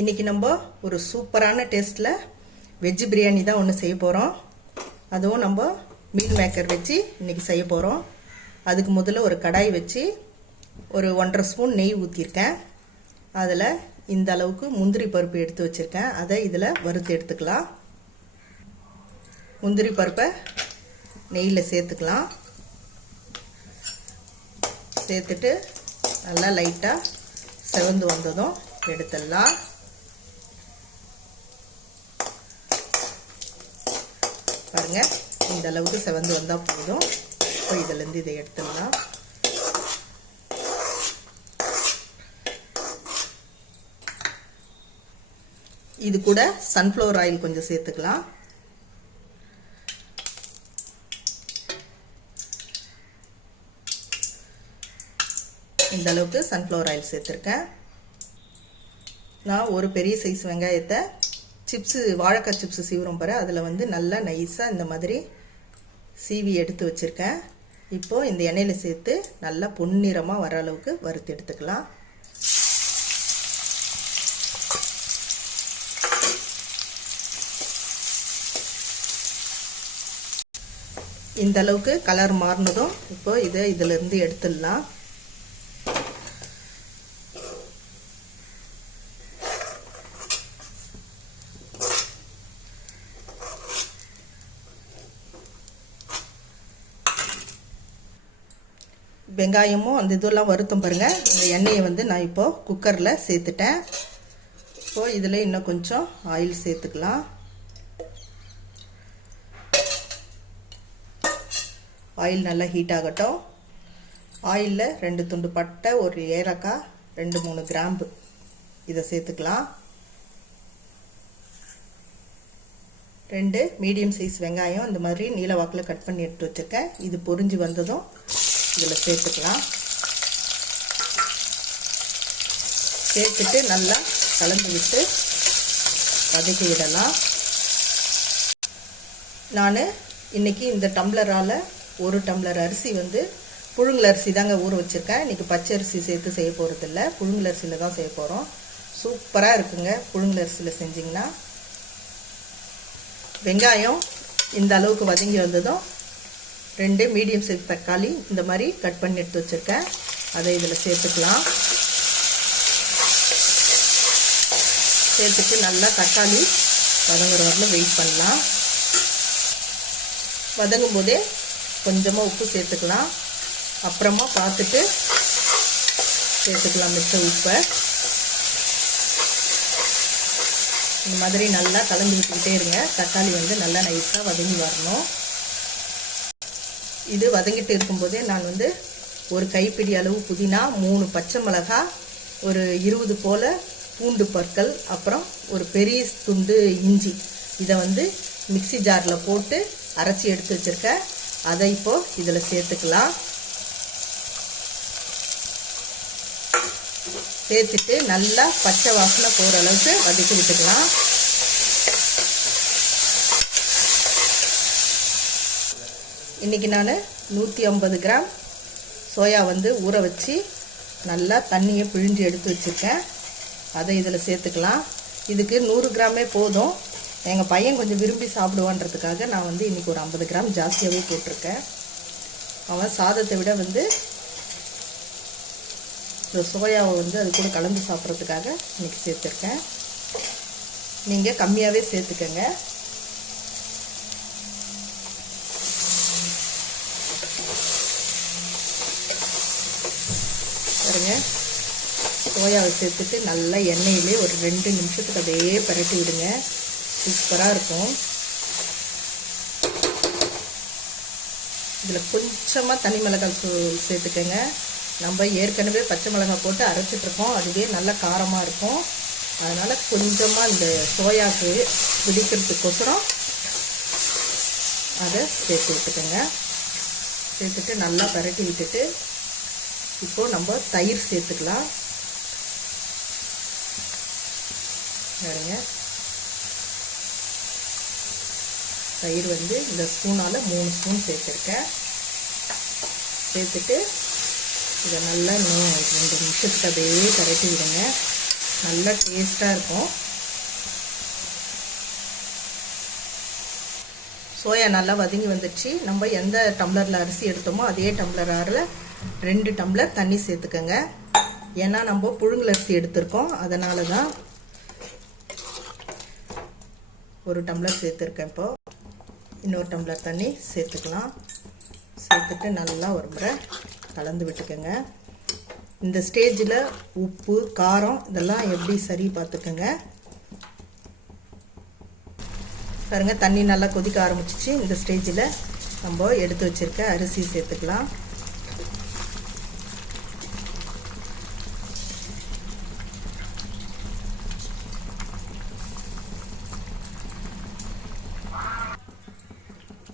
இன்றைக்கி நம்ம ஒரு சூப்பரான டேஸ்ட்டில் வெஜ்ஜு பிரியாணி தான் ஒன்று செய்ய போகிறோம் அதுவும் நம்ம மீல் மேக்கர் வச்சு இன்றைக்கி செய்ய போகிறோம் அதுக்கு முதல்ல ஒரு கடாய் வச்சு ஒரு ஒன்றரை ஸ்பூன் நெய் ஊற்றிருக்கேன் அதில் இந்த அளவுக்கு முந்திரி பருப்பு எடுத்து வச்சுருக்கேன். அதை இதில் வறுத்து எடுத்துக்கலாம். முந்திரி பருப்பை நெய்யில் சேர்த்துக்கலாம். சேர்த்துட்டு நல்லா லைட்டாக செவந்து வந்ததும் எடுத்துடலாம். பாருங்க. இந்த அளவுக்கு செவந்து வந்தால் போதும். இப்போ இதிலேருந்து இதை எடுத்துடலாம். இது கூட சன்ஃப்ளவர் ஆயில் கொஞ்சம் சேர்த்துக்கலாம். இந்த அளவுக்கு சன்ஃப்ளவர் ஆயில் சேர்த்துருக்கேன். நான் ஒரு பெரிய சைஸ் வெங்காயத்தை சிப்ஸு வாழைக்காய் சிப்ஸு சீவுறோம் பாரு. அதில் வந்து நல்லா நைஸாக இந்த மாதிரி சீவி எடுத்து வச்சுருக்கேன். இப்போது இந்த எண்ணெயில் சேர்த்து நல்லா பொன்னிறமாக வர அளவுக்கு வறுத்து எடுத்துக்கலாம். இந்த அளவுக்கு கலர் மாறினதும் இப்போ இதை இதிலிருந்து எடுத்துடலாம். வெங்காயமும் அந்த இதெல்லாம் வருத்தம் பாருங்கள் இந்த எண்ணெயை வந்து நான் இப்போது குக்கரில் சேர்த்துட்டேன். இப்போது இதில் இன்னும் கொஞ்சம் ஆயில் சேர்த்துக்கலாம். ஆயில் நல்லா ஹீட் ஆகட்டும். ஆயிலில் ரெண்டு துண்டு பட்டை ஒரு ஏலக்காய் ரெண்டு மூணு கிராம்பு. இதை சேர்த்துக்கலாம். ரெண்டு மீடியம் சைஸ் வெங்காயம். இந்த மாதிரி நீல வாக்கில் கட் பண்ணி எடுத்து வச்சுருக்கேன். இது பொறிஞ்சு வந்ததும் இதில் சேர்த்துக்கலாம். சேர்த்துட்டு நல்லா கலந்து விட்டு வதக்கி விடலாம். நான் இன்றைக்கி இந்த டம்ளரால் ஒரு டம்ளர் அரிசி வந்து புழுங்கல் அரிசி தாங்க ஊற வச்சுருக்கேன். இன்றைக்கி பச்சை அரிசி சேர்த்து செய்ய போகிறதில்ல புழுங்கல் அரிசியில் தான் செய்ய போகிறோம் சூப்பராக இருக்குங்க. புழுங்கல் அரிசியில் செஞ்சிங்கன்னா வெங்காயம் இந்த அளவுக்கு வதங்கி வந்ததும் ரெண்டு மீடியம் சைஸ் தக்காளி இந்த மாதிரி கட் பண்ணி எடுத்து வச்சுருக்கேன். அதை இதில் சேர்த்துக்கலாம். சேர்த்துட்டு நல்லா தக்காளி வதங்குற வரலும் வெயிட் பண்ணலாம். வதங்கும் போதே கொஞ்சமாக உப்பு சேர்த்துக்கலாம். அப்புறமா பார்த்துட்டு சேர்த்துக்கலாம் மிச்ச உப்பை. இந்த மாதிரி நல்லா கலந்து விட்டுக்கிட்டே இருங்க. தக்காளி வந்து நல்லா நைஸாக வதங்கி வரணும். இது வதங்கிட்டு இருக்கும்போதே நான் வந்து ஒரு கைப்பிடி அளவு புதினா மூணு பச்சை மிளகா ஒரு இருபது போல் பூண்டு பற்கள் அப்புறம் ஒரு பெரிய துண்டு இஞ்சி. இதை வந்து மிக்சி ஜாரில் போட்டு அரைச்சி எடுத்து வச்சுருக்கேன். அதை இப்போது இதில் சேர்த்துக்கலாம். சேர்த்துட்டு நல்லா பச்சை வாசனை போகிற அளவுக்கு வதக்கி விட்டுக்கலாம். இன்றைக்கி நான் நூற்றி ஐம்பது கிராம் சோயா வந்து ஊற வச்சு நல்லா தண்ணியை பிழிஞ்சு எடுத்து வச்சுருக்கேன். அதை இதில் சேர்த்துக்கலாம். இதுக்கு நூறு கிராமே போதும். எங்கள் பையன் கொஞ்சம் விரும்பி சாப்பிடுவான்றதுக்காக நான் வந்து இன்றைக்கி ஒரு ஐம்பது கிராம் ஜாஸ்தியாகவே போட்டிருக்கேன். அவன் சாதத்தை விட வந்து இந்த சோயாவை வந்து அது கூட கலந்து சாப்பிட்றதுக்காக இன்றைக்கி சேர்த்துருக்கேன். நீங்கள் கம்மியாகவே சேர்த்துக்கங்க. பாருங்க சோயாவை சேர்த்துட்டு நல்லா எண்ணெயிலே ஒரு ரெண்டு நிமிஷத்துக்கு அதே பரட்டி விடுங்க. சூப்பராக இருக்கும். இதில் கொஞ்சமாக தனி மிளகாய் சேர்த்துக்கோங்க. நம்ம ஏற்கனவே பச்சை மிளகாய் போட்டு அரைச்சிட்ருக்கோம் அதுவே நல்ல காரமாக இருக்கும். அதனால் கொஞ்சமாக இந்த சோயாவுக்கு பிடிக்கிறதுக்கோசரம் அதை சேர்த்து விட்டுக்கோங்க. சேர்த்துட்டு நல்லா பரட்டி விட்டுட்டு இப்போது நம்ம தயிர் சேர்த்துக்கலாம். பாருங்க. தயிர் வந்து இந்த ஸ்பூனால் மூணு ஸ்பூன் சேர்த்துருக்கேன். சேர்த்துட்டு இதை நல்லா இன்னும் ரெண்டு நிமிஷத்துக்கு அப்படியே கரட்டி விடுங்க. நல்லா டேஸ்ட்டாக இருக்கும். சோயா நல்லா வதங்கி வந்துடுச்சு. நம்ம எந்த டம்ளரில் அரிசி எடுத்தோமோ அதே டம்ளர் ஆறில் ரெண்டு டம்ளர் தண்ணி சேர்த்துக்கோங்க. ஏன்னா நம்ம புழுங்கலரிசி எடுத்திருக்கோம். அதனால தான் ஒரு டம்ளர் சேர்த்துருக்கேன் இப்போ. இன்னொரு டம்ளர் தண்ணி சேர்த்துக்கலாம். சேர்த்துட்டு நல்லா ஒரு முறை கலந்து விட்டுக்கோங்க. இந்த ஸ்டேஜில் உப்பு காரம் இதெல்லாம் எப்படி சரி பார்த்துக்கோங்க. பாருங்கள் தண்ணி நல்லா கொதிக்க ஆரம்பிச்சிச்சு. இந்த ஸ்டேஜில் நம்ம எடுத்து வச்சுருக்க அரிசி சேர்த்துக்கலாம்.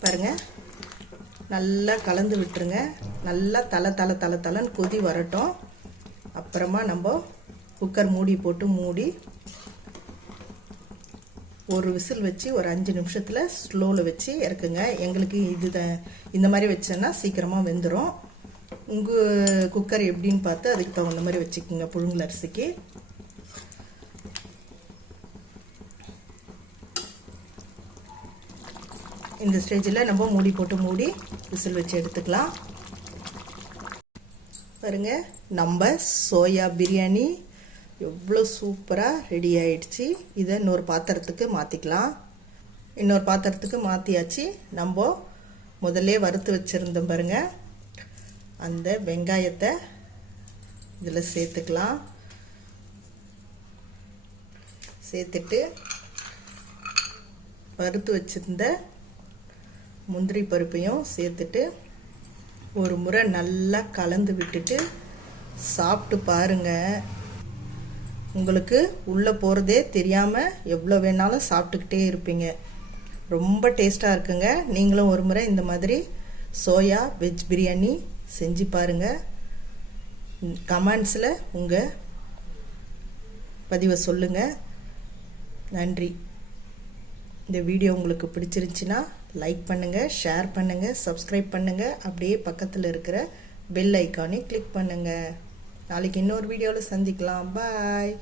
பாருங்க. நல்லா கலந்து விட்டுருங்க. நல்லா தலை தலை தலை தலைன்னு கொதி வரட்டும். அப்புறமா நம்ம குக்கர் மூடி போட்டு மூடி ஒரு விசில் வச்சு ஒரு அஞ்சு நிமிஷத்தில் ஸ்லோவில் வச்சு இறக்குங்க. எங்களுக்கு இது இந்த மாதிரி வச்சோன்னா சீக்கிரமாக வெந்துடும் உங்கள் குக்கர் எப்படின்னு பார்த்து அதுக்கு தகுந்த மாதிரி வச்சுக்கோங்க புழுங்கல் அரிசிக்கு. இந்த ஸ்டேஜில் நம்ம மூடி போட்டு மூடி விசில் வச்சு எடுத்துக்கலாம். பாருங்க நம்ம சோயா பிரியாணி எவ்வளோ சூப்பராக ரெடி ஆயிடுச்சு. இதை இன்னொரு பாத்திரத்துக்கு மாற்றிக்கலாம் இன்னொரு பாத்திரத்துக்கு மாற்றியாச்சு நம்ம முதல்ல வறுத்து வச்சுருந்தோம் பாருங்க. அந்த வெங்காயத்தை இதில் சேர்த்துக்கலாம். சேர்த்துட்டு வறுத்து வச்சுருந்த முந்திரி பருப்பையும் சேர்த்துட்டு ஒரு முறை நல்லா கலந்து விட்டுட்டு சாப்பிட்டு பாருங்கள் உங்களுக்கு உள்ளே போகிறதே தெரியாமல் எவ்வளோ வேணாலும் சாப்பிட்டுக்கிட்டே இருப்பீங்க. ரொம்ப டேஸ்ட்டாக இருக்குங்க. நீங்களும் ஒரு முறை இந்த மாதிரி சோயா வெஜ் பிரியாணி செஞ்சு பாருங்கள் கமெண்ட்ஸில் உங்கள் பதிவை சொல்லுங்கள் நன்றி. இந்த வீடியோ உங்களுக்கு பிடிச்சிருந்துச்சின்னா லைக் பண்ணுங்கள் ஷேர் பண்ணுங்கள் சப்ஸ்கிரைப் பண்ணுங்கள் அப்படியே பக்கத்தில் இருக்கிற பெல் ஐக்கானை கிளிக் பண்ணுங்கள் நாளைக்கு இன்னொரு வீடியோவில் சந்திக்கலாம். பாய்